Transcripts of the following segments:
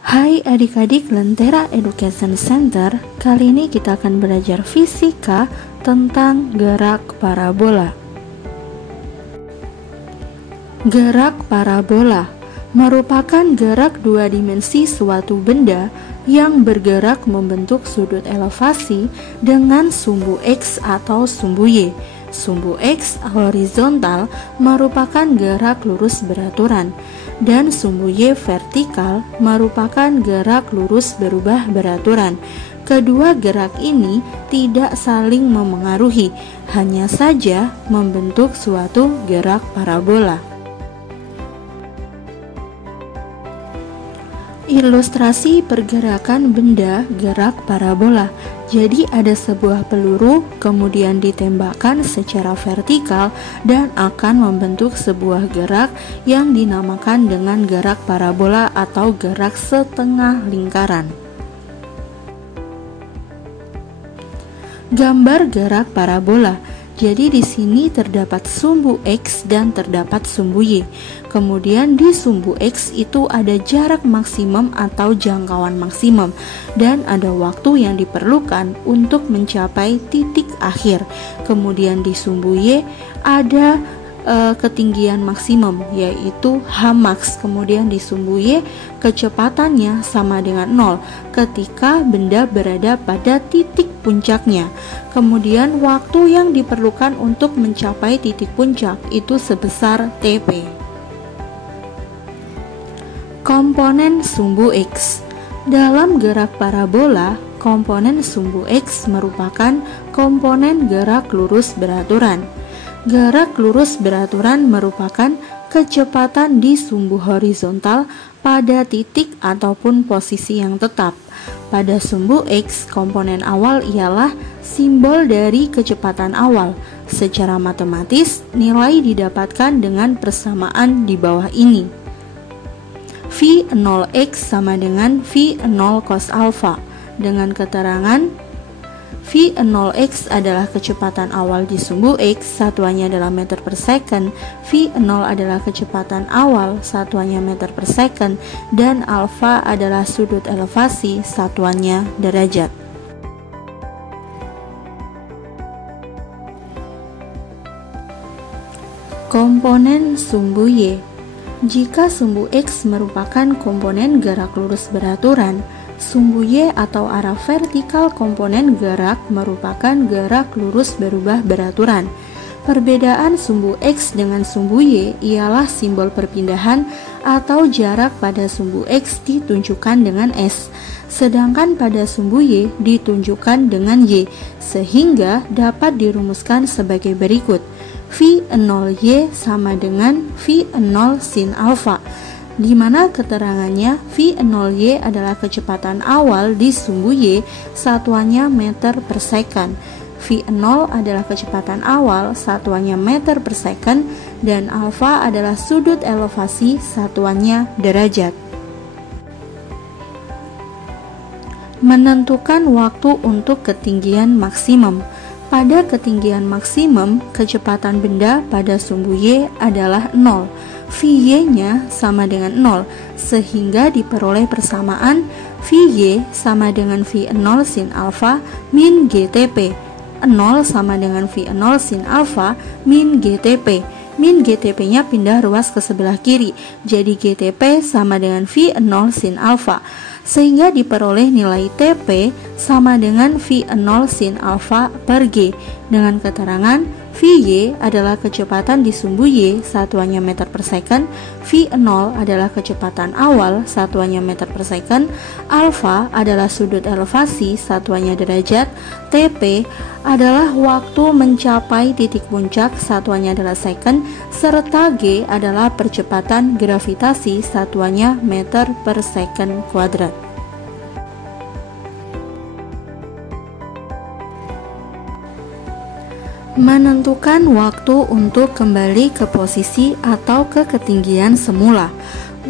Hai adik-adik Lentera Education Center, kali ini kita akan belajar fisika tentang gerak parabola. Gerak parabola merupakan gerak dua dimensi suatu benda yang bergerak membentuk sudut elevasi dengan sumbu X atau sumbu Y. Sumbu X horizontal merupakan gerak lurus beraturan dan sumbu Y vertikal merupakan gerak lurus berubah beraturan. Kedua gerak ini tidak saling memengaruhi, hanya saja membentuk suatu gerak parabola. Ilustrasi pergerakan benda gerak parabola. Jadi ada sebuah peluru kemudian ditembakkan secara vertikal dan akan membentuk sebuah gerak yang dinamakan dengan gerak parabola atau gerak setengah lingkaran. Gambar gerak parabola. Jadi di sini terdapat sumbu X dan terdapat sumbu Y. Kemudian di sumbu X itu ada jarak maksimum atau jangkauan maksimum dan ada waktu yang diperlukan untuk mencapai titik akhir. Kemudian di sumbu Y ada ketinggian maksimum yaitu Hmax. Kemudian di sumbu Y kecepatannya sama dengan 0 ketika benda berada pada titik puncaknya. Kemudian waktu yang diperlukan untuk mencapai titik puncak itu sebesar TP. Komponen sumbu X. Dalam gerak parabola, komponen sumbu X merupakan komponen gerak lurus beraturan. Gerak lurus beraturan merupakan kecepatan di sumbu horizontal pada titik ataupun posisi yang tetap. Pada sumbu X, komponen awal ialah simbol dari kecepatan awal. Secara matematis, nilai didapatkan dengan persamaan di bawah ini. V0x sama dengan V0 cos alpha. Dengan keterangan V0x adalah kecepatan awal di sumbu X, satuannya adalah meter per second. V0 adalah kecepatan awal, satuannya meter per second. Dan alfa adalah sudut elevasi, satuannya derajat. Komponen sumbu Y. Jika sumbu X merupakan komponen gerak lurus beraturan, sumbu Y atau arah vertikal komponen gerak merupakan gerak lurus berubah beraturan. Perbedaan sumbu X dengan sumbu Y ialah simbol perpindahan atau jarak pada sumbu X ditunjukkan dengan S, sedangkan pada sumbu Y ditunjukkan dengan Y, sehingga dapat dirumuskan sebagai berikut. V0Y sama dengan V0 sin alpha, di mana keterangannya V0Y adalah kecepatan awal di sumbu Y, satuannya meter per second. V0 adalah kecepatan awal, satuannya meter per second, dan alfa adalah sudut elevasi, satuannya derajat. Menentukan waktu untuk ketinggian maksimum. Pada ketinggian maksimum, kecepatan benda pada sumbu Y adalah 0. Vy-nya sama dengan 0, sehingga diperoleh persamaan Vy sama dengan V0 sin alpha min GTP. 0 sama dengan V0 sin alpha min GTP. Min GTP-nya pindah ruas ke sebelah kiri, jadi GTP sama dengan V0 sin alpha, sehingga diperoleh nilai TP sama dengan V0 sin alpha per G, dengan keterangan Vy adalah kecepatan di sumbu Y, satuannya meter per second. V0 adalah kecepatan awal, satuannya meter per second. Alfa adalah sudut elevasi, satuannya derajat. TP adalah waktu mencapai titik puncak, satuannya adalah second. Serta G adalah percepatan gravitasi, satuannya meter per second kuadrat. Menentukan waktu untuk kembali ke posisi atau ke ketinggian semula.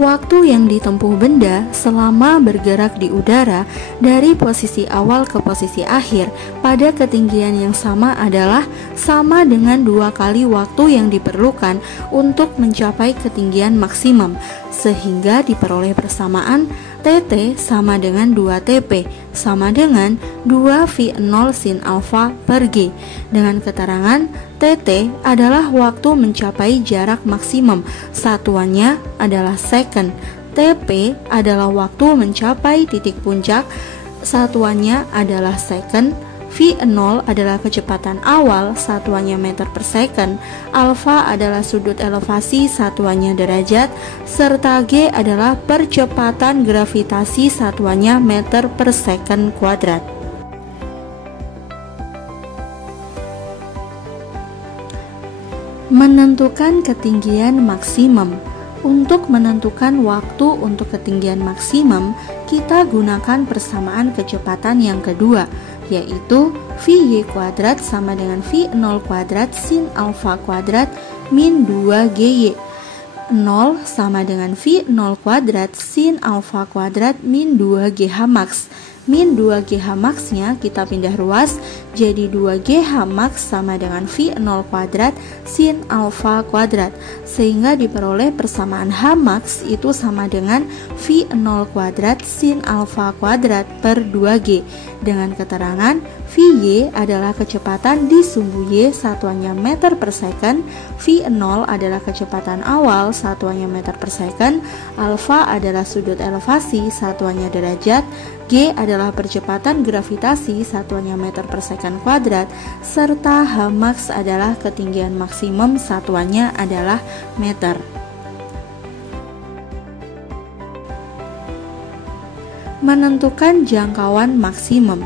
Waktu yang ditempuh benda selama bergerak di udara dari posisi awal ke posisi akhir pada ketinggian yang sama adalah sama dengan 2 kali waktu yang diperlukan untuk mencapai ketinggian maksimum, sehingga diperoleh persamaan TT sama dengan 2TP sama dengan 2V0 sin alfa per G, dengan keterangan TT adalah waktu mencapai jarak maksimum, satuannya adalah second. TP adalah waktu mencapai titik puncak, satuannya adalah second. V0 adalah kecepatan awal, satuannya meter per second. Alfa adalah sudut elevasi, satuannya derajat, serta G adalah percepatan gravitasi, satuannya meter per second kuadrat. Menentukan ketinggian maksimum. Untuk menentukan waktu untuk ketinggian maksimum, kita gunakan persamaan kecepatan yang kedua, yaitu Vy kuadrat sama dengan V0 kuadrat sin alfa kuadrat min 2Gy. 0 sama dengan V0 kuadrat sin alfa kuadrat min 2GH max. Min 2GH max-nya kita pindah ruas, jadi 2GH max sama dengan V0 kuadrat sin alfa kuadrat, sehingga diperoleh persamaan H max itu sama dengan V0 kuadrat sin alfa kuadrat per 2G, dengan keterangan Vy adalah kecepatan di sumbu Y, satuannya meter per second, V0 adalah kecepatan awal, satuannya meter per second, alfa adalah sudut elevasi, satuannya derajat, G adalah percepatan gravitasi, satuannya meter per second kuadrat, serta H max adalah ketinggian maksimum, satuannya adalah meter. Menentukan jangkauan maksimum.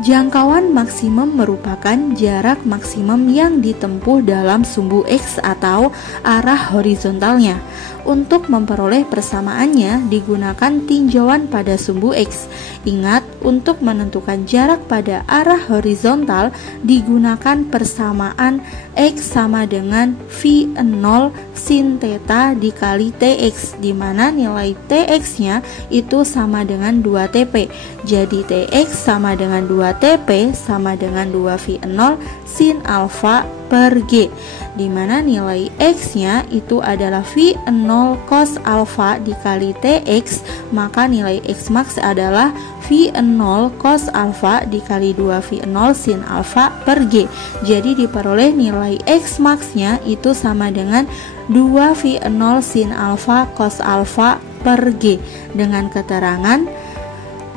Jangkauan maksimum merupakan jarak maksimum yang ditempuh dalam sumbu X atau arah horizontalnya. Untuk memperoleh persamaannya digunakan tinjauan pada sumbu X. Ingat, untuk menentukan jarak pada arah horizontal digunakan persamaan X sama dengan V0 sin theta dikali Tx, di mana nilai Tx-nya itu sama dengan 2Tp. Jadi Tx sama dengan 2Tp sama dengan 2V0 sin alfa per G, di mana nilai X-nya itu adalah V0 cos alfa dikali Tx, maka nilai X max adalah V0 cos alfa dikali 2V0 sin alfa per G. Jadi diperoleh nilai X max-nya itu sama dengan 2V0 sin alfa cos alfa per G, dengan keterangan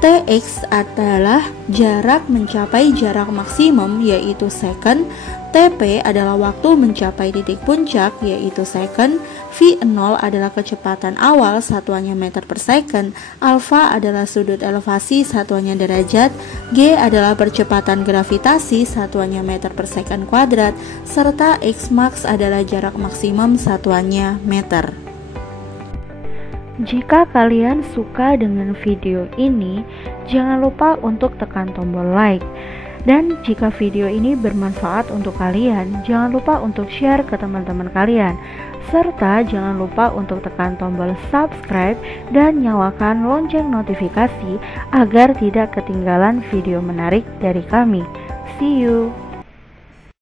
Tx adalah jarak mencapai jarak maksimum yaitu second, Tp adalah waktu mencapai titik puncak yaitu second, V0 adalah kecepatan awal, satuannya meter per second, alfa adalah sudut elevasi, satuannya derajat, G adalah percepatan gravitasi, satuannya meter per second kuadrat, serta X max adalah jarak maksimum, satuannya meter. Jika kalian suka dengan video ini, jangan lupa untuk tekan tombol like. Dan jika video ini bermanfaat untuk kalian, jangan lupa untuk share ke teman-teman kalian. Serta jangan lupa untuk tekan tombol subscribe dan nyalakan lonceng notifikasi agar tidak ketinggalan video menarik dari kami. See you!